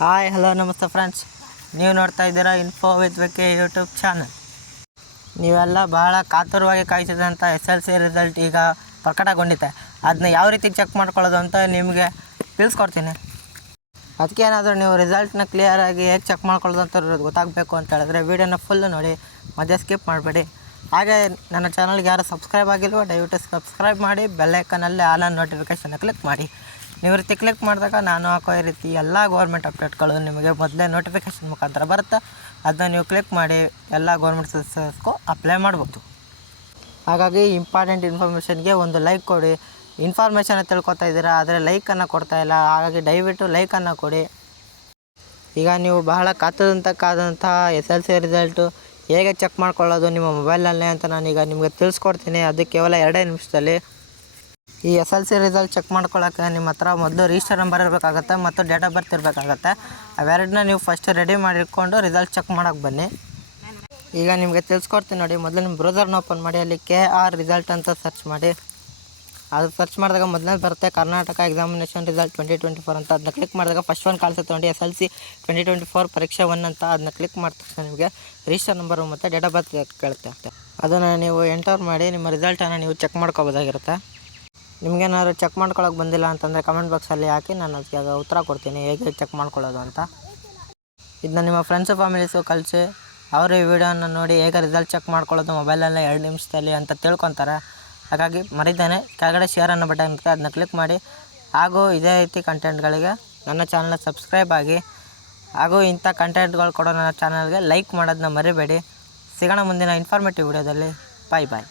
Hi hello ನಮಸ್ತೆ friends, ನೀವು ನೋಡ್ತಾ ಇದ್ದೀರಾ info with VK YouTube channel. ನೀವೆಲ್ಲ ಬಹಳ ಕಾತುರವಾಗಿ ಕಾಯ್ತಿದ್ದಂಥ SLC ರಿಸಲ್ಟ್ ಈಗ ಪ್ರಕಟಗೊಂಡಿದೆ. ಅದನ್ನ ಯಾವ ರೀತಿ ಚೆಕ್ ಮಾಡ್ಕೊಳ್ಳೋದು ಅಂತ ನಿಮಗೆ ತಿಳಿಸ್ಕೊಡ್ತೀನಿ. ಅದಕ್ಕೇನಾದರೂ ನೀವು ರಿಸಲ್ಟ್ನ ಕ್ಲಿಯರಾಗಿ ಹೇಗೆ ಚೆಕ್ ಮಾಡ್ಕೊಳ್ಳೋದು ಅಂತ ಗೊತ್ತಾಗಬೇಕು ಅಂತ ಹೇಳಿದ್ರೆ ವೀಡಿಯೋನ ಫುಲ್ಲು ನೋಡಿ, ಮಧ್ಯೆ ಸ್ಕಿಪ್ ಮಾಡಬೇಡಿ. ಹಾಗೆ ನನ್ನ ಚಾನಲ್ಗೆ ಯಾರು ಸಬ್ಸ್ಕ್ರೈಬ್ ಆಗಿಲ್ವೋ ದಯವಿಟ್ಟು ಸಬ್ಸ್ಕ್ರೈಬ್ ಮಾಡಿ, ಬೆಲ್ಲೈಕನಲ್ಲಿ ಆಲ್ ಆನ್ ನೋಟಿಫಿಕೇಷನ್ನ ಕ್ಲಿಕ್ ಮಾಡಿ. ನೀವು ರೀತಿ ಕ್ಲಿಕ್ ಮಾಡಿದಾಗ ನಾನು ಹಾಕೋ ಈ ರೀತಿ ಎಲ್ಲ ಗೌರ್ಮೆಂಟ್ ಅಪ್ಡೇಟ್ಗಳು ನಿಮಗೆ ಮೊದಲೇ ನೋಟಿಫಿಕೇಷನ್ ಮುಖಾಂತರ ಬರುತ್ತೆ. ಅದನ್ನ ನೀವು ಕ್ಲಿಕ್ ಮಾಡಿ ಎಲ್ಲ ಗೌರ್ಮೆಂಟ್ ಸರ್ವಿಸ್ಗೂ ಅಪ್ಲೈ ಮಾಡ್ಬೋದು. ಹಾಗಾಗಿ ಇಂಪಾರ್ಟೆಂಟ್ ಇನ್ಫಾರ್ಮೇಷನ್ಗೆ ಒಂದು ಲೈಕ್ ಕೊಡಿ. ಇನ್ಫಾರ್ಮೇಷನ್ನ ತಿಳ್ಕೊತಾ ಇದ್ದೀರಾ, ಆದರೆ ಲೈಕನ್ನು ಕೊಡ್ತಾಯಿಲ್ಲ. ಹಾಗಾಗಿ ದಯವಿಟ್ಟು ಲೈಕನ್ನು ಕೊಡಿ. ಈಗ ನೀವು ಬಹಳ ಕಾದಂಥ SLC ರಿಸಲ್ಟು ಹೇಗೆ ಚೆಕ್ ಮಾಡ್ಕೊಳ್ಳೋದು ನಿಮ್ಮ ಮೊಬೈಲ್ನಲ್ಲೇ ಅಂತ ನಾನೀಗ ನಿಮಗೆ ತಿಳಿಸ್ಕೊಡ್ತೀನಿ. ಅದು ಕೇವಲ 2 ನಿಮಿಷದಲ್ಲಿ. ಈ SLC ರಿಸಲ್ಟ್ ಚೆಕ್ ಮಾಡ್ಕೊಳ್ಳೋಕ್ಕೆ ನಿಮ್ಮ ಹತ್ರ ಮೊದಲು ರಿಜಿಸ್ಟರ್ ನಂಬರ್ ಇರಬೇಕಾಗತ್ತೆ ಮತ್ತು ಡೇಟ್ ಆಫ್ ಬರ್ತ್ ಇರಬೇಕಾಗತ್ತೆ. ಅವೆರಡನ್ನ ನೀವು ಫಸ್ಟ್ ರೆಡಿ ಮಾಡಿಟ್ಕೊಂಡು ರಿಸಲ್ಟ್ ಚೆಕ್ ಮಾಡೋಕ್ಕೆ ಬನ್ನಿ. ಈಗ ನಿಮಗೆ ತಿಳಿಸ್ಕೊಡ್ತೀನಿ ನೋಡಿ. ಮೊದಲು ನಿಮ್ಮ ಬ್ರೌಸರ್ನ ಓಪನ್ ಮಾಡಿ, ಅಲ್ಲಿ KR ರಿಸಲ್ಟ್ ಅಂತ ಸರ್ಚ್ ಮಾಡಿ. ಅದು ಸರ್ಚ್ ಮಾಡಿದಾಗ ಮೊದಲನೇ ಬರುತ್ತೆ ಕರ್ನಾಟಕ ಎಕ್ಸಾಮಿನೇಷನ್ ರಿಸಲ್ಟ್ 2024 ಅಂತ. ಅದನ್ನ ಕ್ಲಿಕ್ ಮಾಡಿದಾಗ ಫಸ್ಟ್ ಒಂದು ಕಾಣಿಸುತ್ತೆ ನೋಡಿ, SLC 2024 ಪರೀಕ್ಷೆ 1 ಅಂತ. ಅದನ್ನ ಕ್ಲಿಕ್ ಮಾಡಿದ ತಕ್ಷಣ ನಿಮಗೆ ರಿಜಿಸ್ಟರ್ ನಂಬರು ಮತ್ತು ಡೇಟ್ ಆಫ್ ಬರ್ತ್ ಕೇಳುತ್ತೆ. ಅದನ್ನು ನೀವು ಎಂಟರ್ ಮಾಡಿ ನಿಮ್ಮ ರಿಸಲ್ಟನ್ನು ನೀವು ಚೆಕ್ ಮಾಡ್ಕೋಬೋದಾಗಿರುತ್ತೆ. ನಿಮಗೇನಾದ್ರು ಚೆಕ್ ಮಾಡ್ಕೊಳ್ಳೋಕೆ ಬಂದಿಲ್ಲ ಅಂತಂದರೆ ಕಮೆಂಟ್ ಬಾಕ್ಸಲ್ಲಿ ಹಾಕಿ, ನಾನು ಅದಕ್ಕೆ ಉತ್ತರ ಕೊಡ್ತೀನಿ ಹೇಗೆ ಚೆಕ್ ಮಾಡ್ಕೊಳ್ಳೋದು ಅಂತ. ಇದನ್ನ ನಿಮ್ಮ ಫ್ರೆಂಡ್ಸು ಫ್ಯಾಮಿಲೀಸು ಕಳಿಸಿ, ಅವರು ಈ ವಿಡಿಯೋನ ನೋಡಿ ಹೇಗೆ ರಿಸಲ್ಟ್ ಚೆಕ್ ಮಾಡ್ಕೊಳ್ಳೋದು ಮೊಬೈಲಲ್ಲೇ 2 ನಿಮಿಷದಲ್ಲಿ ಅಂತ ತಿಳ್ಕೊತಾರೆ. ಹಾಗಾಗಿ ಮರಿದೇನೆ ಕೆಳಗಡೆ ಶೇರ್ ಅನ್ನೋ ಬಟನ್ ಇರುತ್ತೆ, ಅದನ್ನ ಕ್ಲಿಕ್ ಮಾಡಿ. ಹಾಗೂ ಇದೇ ರೀತಿ ಕಂಟೆಂಟ್ಗಳಿಗೆ ನನ್ನ ಚಾನಲ್ನ ಸಬ್ಸ್ಕ್ರೈಬ್ ಆಗಿ. ಹಾಗೂ ಇಂಥ ಕಂಟೆಂಟ್ಗಳು ಕೊಡೋ ನನ್ನ ಚಾನಲ್ಗೆ ಲೈಕ್ ಮಾಡೋದನ್ನ ಮರಿಬೇಡಿ. ಸಿಗೋಣ ಮುಂದಿನ ಇನ್ಫಾರ್ಮೇಟಿವ್ ವಿಡಿಯೋದಲ್ಲಿ. ಬಾಯ್ ಬಾಯ್.